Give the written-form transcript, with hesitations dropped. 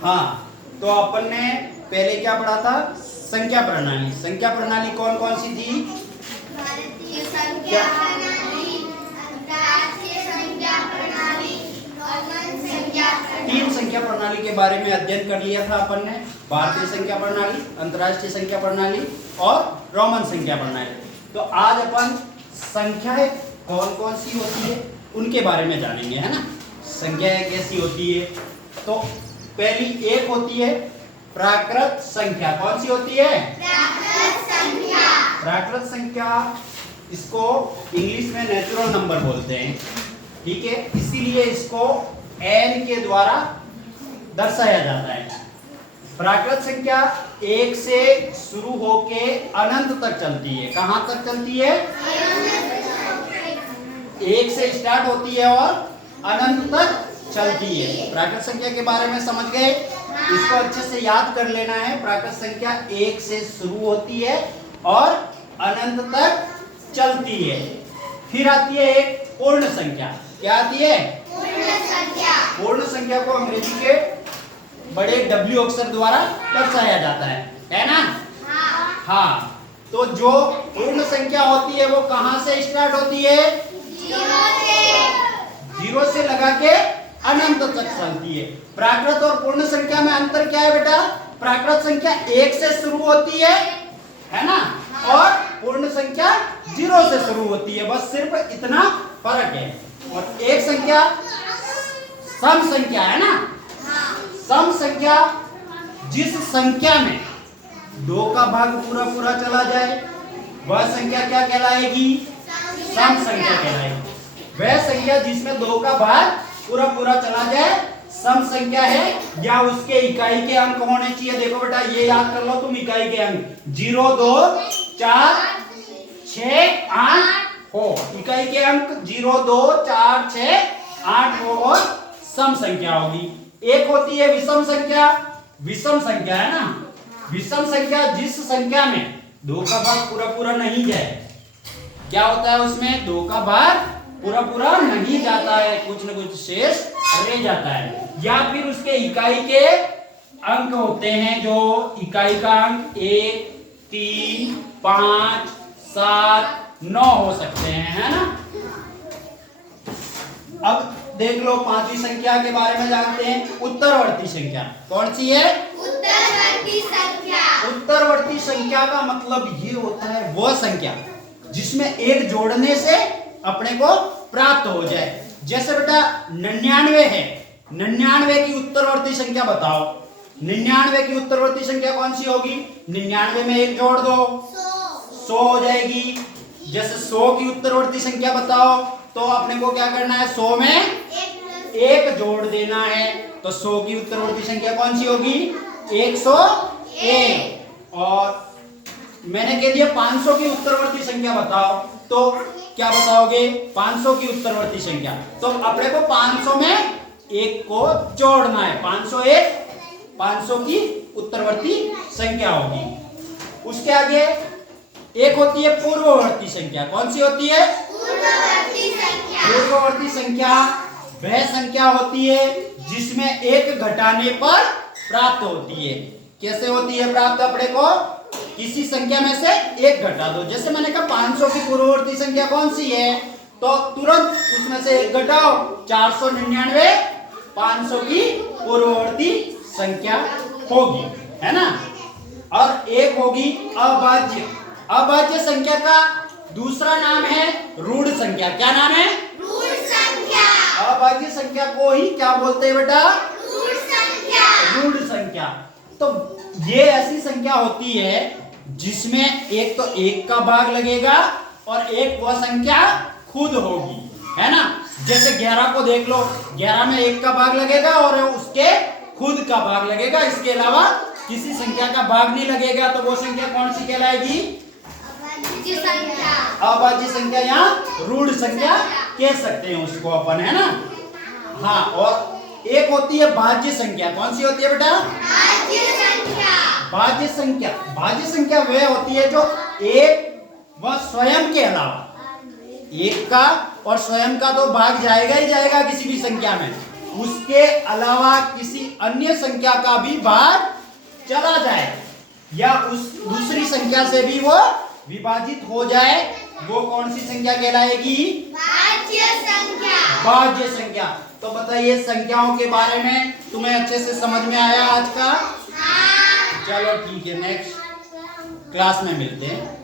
हाँ, तो अपन ने पहले क्या पढ़ा था? संख्या प्रणाली। संख्या प्रणाली कौन कौन सी थी? भारतीय संख्या प्रणाली, अंतर्राष्ट्रीय संख्या प्रणाली, रोमन संख्या प्रणाली। 3 संख्या प्रणाली के बारे में अध्ययन कर लिया था अपन ने। भारतीय संख्या प्रणाली, अंतर्राष्ट्रीय संख्या प्रणाली और रोमन संख्या प्रणाली। तो आज अपन संख्याएं कौन कौन सी होती है उनके बारे में जानेंगे, है ना। संख्याएं कैसी होती है? तो पहली एक होती है प्राकृत संख्या। कौन सी होती है? प्राकृत संख्या। प्राकृत संख्या, इसको इंग्लिश में नेचुरल नंबर बोलते हैं, ठीक है। इसीलिए इसको n के द्वारा दर्शाया जाता है। प्राकृत संख्या 1 से शुरू होके अनंत तक चलती है। कहां तक चलती है? 1 से स्टार्ट होती है और अनंत तक चलती है। प्राकृत संख्या के बारे में समझ गए? इसको अच्छे से याद कर लेना है। प्राकृत संख्या 1 से शुरू होती है और अनंत तक चलती है। फिर आती है एक पूर्ण संख्या। क्या आती है? पूर्ण संख्या। पूर्ण संख्या को अंग्रेजी के बड़े W अक्षर द्वारा दर्शाया जाता है ना। हाँ। हाँ, तो जो पूर्ण संख्या होती है वो कहां से स्टार्ट होती है? 0 से लगा के अनंत तक चलती है। प्राकृत और पूर्ण संख्या में अंतर क्या है बेटा? प्राकृत संख्या 1 से शुरू होती है ना, और पूर्ण संख्या 0 से शुरू होती है। बस सिर्फ इतना फर्क है। और एक संख्या सम संख्या है ना। सम संख्या जिस संख्या में 2 का भाग पूरा पूरा चला जाए वह संख्या क्या कहलाएगी? सम संख्या कहलाएगी। वह संख्या जिसमें 2 का भाग पूरा पूरा चला जाए सम संख्या है, या उसके इकाई के अंक होने चाहिए। देखो बेटा, ये याद कर लो तुम, इकाई के अंक 0, 2, 4, 6, 8 हो। इकाई के अंक 0, 2, 4, 6, 8 हो और सम संख्या होगी। एक होती है विषम संख्या। विषम संख्या है ना। विषम संख्या जिस संख्या में 2 का भाग पूरा पूरा नहीं जाए। क्या होता है उसमें? 2 का भाग पूरा पूरा नहीं जाता है, कुछ न कुछ शेष रह जाता है। या फिर उसके इकाई के अंक होते हैं, जो इकाई का अंक 1, 3, 5, 7, 9 हो सकते हैं, है ना। अब देख लो, 5वीं संख्या के बारे में जानते हैं। उत्तरवर्ती संख्या कौन सी है? उत्तरवर्ती संख्या। उत्तरवर्ती संख्या का मतलब ये होता है वह संख्या जिसमें एक जोड़ने से अपने को प्राप्त हो जाए। जैसे बेटा 99 है, 99 की उत्तरवर्ती संख्या बताओ। 99 की उत्तरवर्ती संख्या कौन सी होगी? 99 में 1 जोड़ दो, 100 हो जाएगी। जैसे 100 की उत्तरवर्ती संख्या बताओ, तो अपने को क्या करना है? 100 में 1 जोड़ देना है। तो 100 की उत्तरवर्ती संख्या कौन सी होगी? 101। और मैंने कह दिया 500 की उत्तरवर्ती संख्या बताओ, तो क्या बताओगे? 500 की उत्तरवर्ती संख्या। तो अपने को 500 में 1 को जोड़ना है। 501 500 की उत्तरवर्ती संख्या होगी। उसके आगे एक होती है पूर्ववर्ती संख्या। कौन सी होती है? पूर्ववर्ती संख्या। पूर्ववर्ती संख्या वह संख्या होती है जिसमें 1 घटाने पर प्राप्त होती है। कैसे होती है प्राप्त? अपने को किसी संख्या में से 1 घटा दो। जैसे मैंने कहा 500 की पूर्ववर्ती संख्या कौन सी है, तो तुरंत उसमें से 1 घटाओ, 499 500 की पूर्ववर्ती संख्या होगी, है ना। और एक होगी अभाज्य। अभाज्य संख्या का दूसरा नाम है ऋण संख्या। क्या नाम है? ऋण संख्या। अभाज्य संख्या को ही क्या बोलते हैं बेटा? ऋण संख्या। ऋण संख्या। तो ये ऐसी संख्या होती है जिसमें एक तो 1 का भाग लगेगा और एक वह संख्या खुद होगी, है ना। जैसे 11 को देख लो, 11 में 1 का भाग लगेगा और उसके खुद का भाग लगेगा। इसके अलावा किसी संख्या का भाग नहीं लगेगा। तो वो संख्या कौन सी कहलाएगी? अभाज्य संख्या। अभाज्य संख्या या ऋण संख्या कह सकते हैं उसको अपन, है ना। हाँ, और एक होती है भाज्य संख्या। कौन सी होती है बेटा? भाज्य संख्या। भाज्य संख्या। भाज्य संख्या वह होती है जो एक व स्वयं के अलावा, एक का और स्वयं का तो भाग जाएगा ही जाएगा किसी भी संख्या में, उसके अलावा किसी अन्य संख्या का भी भाग चला जाए या उस दूसरी संख्या से भी वो विभाजित हो जाए, वो कौन सी संख्या कहलाएगी? भाज्य संख्या। भाज्य संख्या। तो बताइए संख्याओं के बारे में तुम्हें अच्छे से समझ में आया आज का? हाँ। चलो ठीक है, नेक्स्ट क्लास में मिलते हैं।